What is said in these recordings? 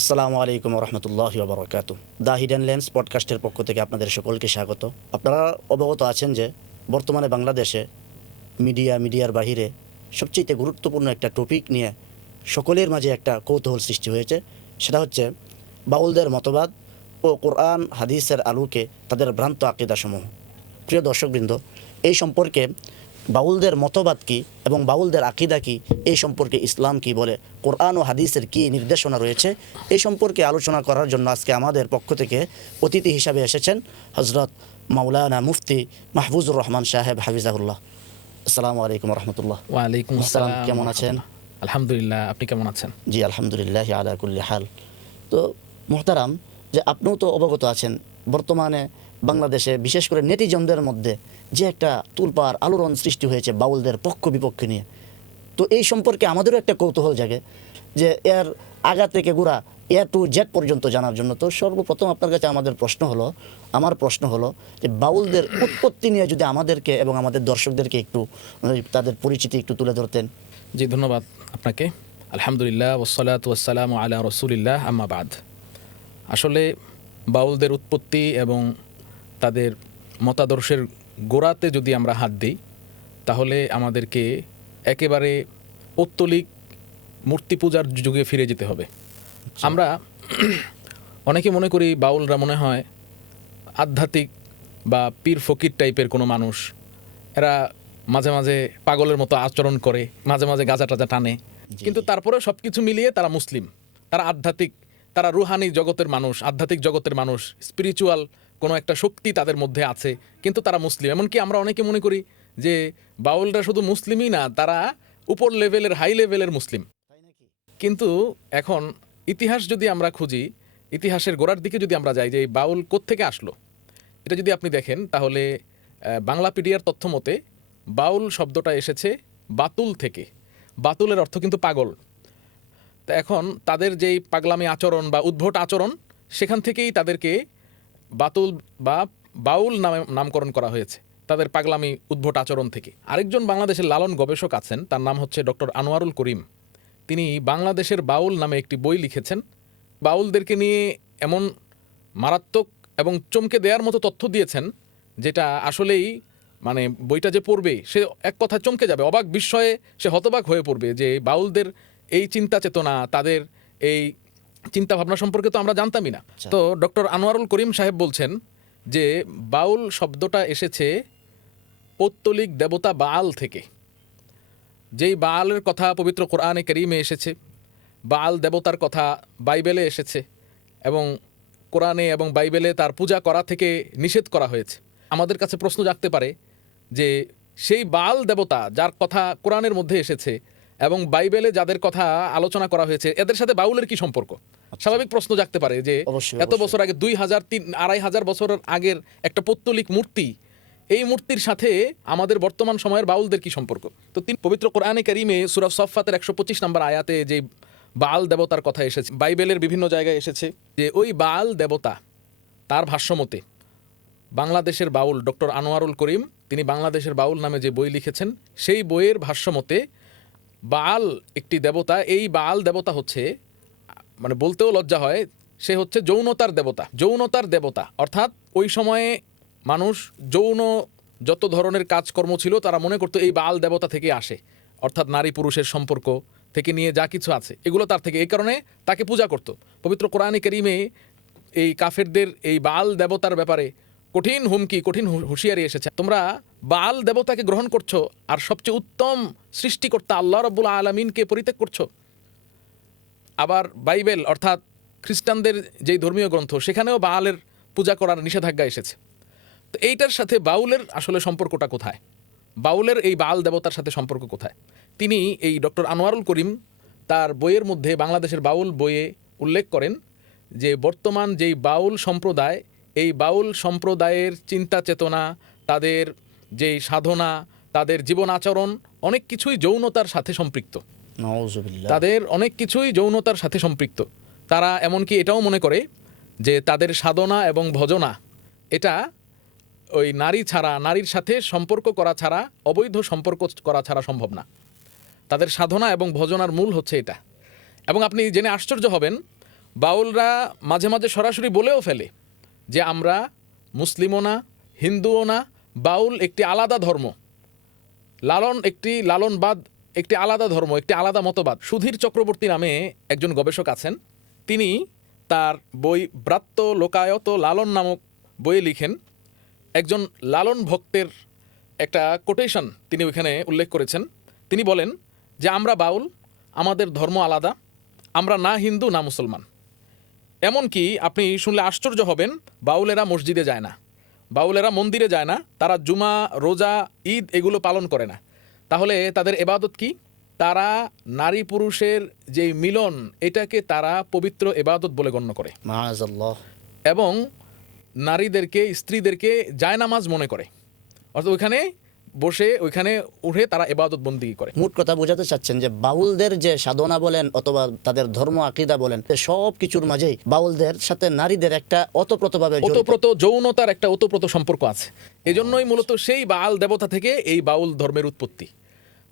আসসালামু আলাইকুম রহমতুল্লাহি ওয়া বারাকাতুহু। দ্য হিডেন লেন্স পডকাস্টের পক্ষ থেকে আপনাদের সকলকে স্বাগত। আপনারা অবগত আছেন যে বর্তমানে বাংলাদেশে মিডিয়ার বাহিরে সবচেয়ে গুরুত্বপূর্ণ একটা টপিক নিয়ে সকলের মাঝে একটা কৌতূহল সৃষ্টি হয়েছে। সেটা হচ্ছে বাউলদের মতবাদ ও কোরআন হাদিসের আলোকে তাদের ভ্রান্ত আকিদাসমূহ। প্রিয় দর্শকবৃন্দ, এই সম্পর্কে বাউলদের মতবাদ কী এবং বাউলদের আকিদা কী, এই সম্পর্কে ইসলাম কী বলে, কোরআন ও হাদিসের কী নির্দেশনা রয়েছে, এই সম্পর্কে আলোচনা করার জন্য আজকে আমাদের পক্ষ থেকে অতিথি হিসাবে এসেছেন হজরত মাওলানা মুফতি মাহফুজুর রহমান সাহেব হাফিজাহুল্লাহ। আসসালামু আলাইকুম রহমতুল্লাহ। ওয়ালাইকুম আসসালাম। কেমন আছেন? আলহামদুলিল্লাহ, আপনি কেমন আছেন? জি আলহামদুলিল্লাহ আলা কুল্লি হাল। তো মুহতারাম, যে আপনিও তো অবগত আছেন বর্তমানে বাংলাদেশে বিশেষ করে নেটিজনদের মধ্যে যে একটা তুলপাড় আলোড়ন সৃষ্টি হয়েছে বাউলদের পক্ষ বিপক্ষে নিয়ে। তো এই সম্পর্কে আমাদেরও একটা কৌতূহল জাগে যে এর আগা থেকে গোড়া এ টু জেড পর্যন্ত জানার জন্য। তো সর্বপ্রথম আপনার কাছে আমার প্রশ্ন হলো যে বাউলদের উৎপত্তি নিয়ে যদি আমাদেরকে এবং আমাদের দর্শকদেরকে একটু তাদের পরিচিতি একটু তুলে ধরতেন। জি, ধন্যবাদ আপনাকে। আলহামদুলিল্লাহ ওয়াসসালাতু ওয়াসসালামু আলা রাসূলিল্লাহ, আম্মা বাদ। আসলে বাউলদের উৎপত্তি এবং তাদের মতাদর্শের গোড়াতে যদি আমরা হাত দিই তাহলে আমাদেরকে একেবারে পৌত্তলিক মূর্তি পূজার যুগে ফিরে যেতে হবে। আমরা অনেকে মনে করি বাউলরা মনে হয় আধ্যাত্মিক বা পীর ফকির টাইপের কোনো মানুষ। এরা মাঝে মাঝে পাগলের মতো আচরণ করে, মাঝে মাঝে গাঁজা টাজা টানে, কিন্তু তারপরে সব কিছু মিলিয়ে তারা মুসলিম, তারা আধ্যাত্মিক, তারা রুহানি জগতের মানুষ, আধ্যাত্মিক জগতের মানুষ, স্পিরিচুয়াল কোনো একটা শক্তি তাদের মধ্যে আছে, কিন্তু তারা মুসলিম। এমনকি আমরা অনেকে মনে করি যে বাউলরা শুধু মুসলিমই না, তারা উপর লেভেলের, হাই লেভেলের মুসলিম। কিন্তু এখন ইতিহাস যদি আমরা খুঁজি, ইতিহাসের গোড়ার দিকে যদি আমরা যাই যে এই বাউল কোত্থেকে আসলো, এটা যদি আপনি দেখেন তাহলে বাংলাপিডিয়ার তথ্য মতে বাউল শব্দটা এসেছে বাতুল থেকে। বাতুলের অর্থ কিন্তু পাগল। তা এখন তাদের যেই পাগলামি আচরণ বা উদ্ভট আচরণ, সেখান থেকেই তাদেরকে বাতুল বা বাউল নামে নামকরণ করা হয়েছে, তাদের পাগলামি উদ্ভট আচরণ থেকে। আরেকজন বাংলাদেশের লালন গবেষক আছেন, তার নাম হচ্ছে ডক্টর আনোয়ারুল করিম। তিনি বাংলাদেশের বাউল নামে একটি বই লিখেছেন। বাউলদেরকে নিয়ে এমন মারাত্মক এবং চমকে দেওয়ার মতো তথ্য দিয়েছেন যেটা আসলেই মানে বইটা যে পড়বে সে এক কথা চমকে যাবে, অবাক বিস্ময়ে সে হতবাক হয়ে পড়বে যে বাউলদের এই চিন্তা চেতনা, তাদের এই চিন্তা ভাবনা সম্পর্কে তো আমরা জানতামই না। তো ডক্টর আনোয়ারুল করিম সাহেব বলছেন যে বাউল শব্দটা এসেছে পৌত্তলিক দেবতা বাল থেকে। যেই বালের কথা পবিত্র কোরআনে কারীমে এসেছে, বাল দেবতার কথা বাইবেলে এসেছে এবং কোরআনে এবং বাইবেলে তার পূজা করা থেকে নিষেধ করা হয়েছে। আমাদের কাছে প্রশ্ন জাগতে পারে যে সেই বাল দেবতা যার কথা কোরআনের মধ্যে এসেছে এবং বাইবেলে যাদের কথা আলোচনা করা হয়েছে, এদের সাথে বাউলের কি সম্পর্ক? স্বাভাবিক প্রশ্ন জাগতে পারে যে এত বছর আগে, 2,000-2,500 বছর আগের একটা পৌত্তলিক মূর্তি, এই মূর্তির সাথে আমাদের বর্তমান সময়ের বাউলদের কি সম্পর্ক? তো তিনি পবিত্র কোরআনে কারীমে সূরা সফফাতের 125 নম্বর আয়াতে যে বাল দেবতার কথা এসেছে, বাইবেলের বিভিন্ন জায়গায় এসেছে যে ওই বাল দেবতা, তার ভাষ্যমতে বাংলাদেশের বাউল ডক্টর আনোয়ারুল করিম, তিনি বাংলাদেশের বাউল নামে যে বই লিখেছেন, সেই বইয়ের ভাষ্যমতে বাল একটি দেবতা। এই বাল দেবতা হচ্ছে, মানে বলতেও লজ্জা হয়, সে হচ্ছে যৌনতার দেবতা। যৌনতার দেবতা অর্থাৎ ওই সময়ে মানুষ যৌন যত ধরনের কাজকর্ম ছিল তারা মনে করতো এই বাল দেবতা থেকে আসে, অর্থাৎ নারী পুরুষের সম্পর্ক থেকে নিয়ে যা কিছু আছে এগুলো তার থেকে, এই কারণে তাকে পূজা করত। পবিত্র কোরআনে কারীমে এই কাফেরদের এই বাল দেবতার ব্যাপারে কঠিন হুমকি, কঠিন হুঁশিয়ারি এসেছে। তোমরা বাল দেবতাকে গ্রহণ করছো আর সবচেয়ে উত্তম সৃষ্টিকর্তা আল্লাহ রাব্বুল আলামিনকে পরিত্যাগ করছো। আবার বাইবেল অর্থাৎ খ্রিস্টানদের যেই ধর্মীয় গ্রন্থ, সেখানেও বালের পূজা করার নিষেধাজ্ঞা এসেছে। তো এইটার সাথে বাউলের আসলে সম্পর্কটা কোথায়? বাউলের এই বাল দেবতার সাথে সম্পর্ক কোথায়? তিনি এই ডক্টর আনোয়ারুল করিম তার বইয়ের মধ্যে, বাংলাদেশের বাউল বইয়ে উল্লেখ করেন যে বর্তমান যেই বাউল সম্প্রদায়, এই বাউল সম্প্রদায়ের চিন্তা চেতনা, তাদের যেই সাধনা, তাদের জীবন আচরণ অনেক কিছুই যৌনতার সাথে সম্পৃক্ত। তাদের অনেক কিছুই যৌনতার সাথে সম্পৃক্ত। তারা এমনকি এটাও মনে করে যে তাদের সাধনা এবং ভজনা এটা ওই নারী ছাড়া, নারীর সাথে সম্পর্ক করা ছাড়া, অবৈধ সম্পর্ক করা ছাড়া সম্ভব না। তাদের সাধনা এবং ভজনার মূল হচ্ছে এটা। এবং আপনি জেনে আশ্চর্য হবেন, বাউলরা মাঝে মাঝে সরাসরি বলেও ফেলে যে আমরা মুসলিমও না, হিন্দুও না, বাউল একটি আলাদা ধর্ম, লালনবাদ একটি আলাদা ধর্ম, একটি আলাদা মতবাদ। সুধীর চক্রবর্তী নামে একজন গবেষক আছেন, তিনি তার বই ব্রাত্য লোকায়ত লালন নামক বইয়ে লিখেন, একজন লালন ভক্তের একটা কোটেশন তিনি ওইখানে উল্লেখ করেছেন। তিনি বলেন যে আমরা বাউল, আমাদের ধর্ম আলাদা, আমরা না হিন্দু না মুসলমান। এমনকি আপনি শুনলে আশ্চর্য হবেন, বাউলেরা মসজিদে যায় না, বাউলেরা মন্দিরে যায় না, তারা জুমা, রোজা, ঈদ এগুলো পালন করে না। তাহলে তাদের এবাদত কি? তারা নারী পুরুষের যে মিলন, এটাকে তারা পবিত্র এবাদত বলে গণ্য করে মাআযাল্লাহ। এবং নারীদেরকে, স্ত্রীদেরকে জায়নামাজ মনে করে। অর্থাৎ ওইখানে বসে, ওইখানে উঠে তারা এবাদত বন্দিগি করে। মোট কথা বোঝাতে চাচ্ছেন যে বাউলদের যে সাধনা বলেন অথবা তাদের ধর্ম আকীদা বলেন, সব কিছুর মাঝেই বাউলদের সাথে নারীদের একটা ওতপ্রোতভাবে জড়িত। ওতপ্রোত যৌনতার একটা ওতপ্রোত সম্পর্ক আছে। এজন্যই মূলত সেই বাল দেবতা থেকে এই বাউল ধর্মের উৎপত্তি।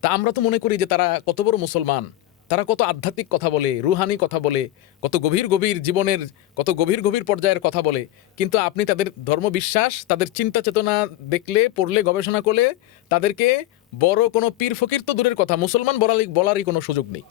তা আমরা তো মনে করি যে তারা কত বড় মুসলমান, তারা কত আধ্যাত্মিক কথা বলে, রুহানি কথা বলে, কত গভীর গভীর জীবনের, কত গভীর গভীর পর্যায়ের কথা বলে। কিন্তু আপনি তাদের ধর্মবিশ্বাস, তাদের চিন্তা চেতনা দেখলে, পড়লে, গবেষণা করলে তাদেরকে বড় কোনো পীর ফকির তো দূরের কথা, মুসলমান বলারই কোনো সুযোগ নেই।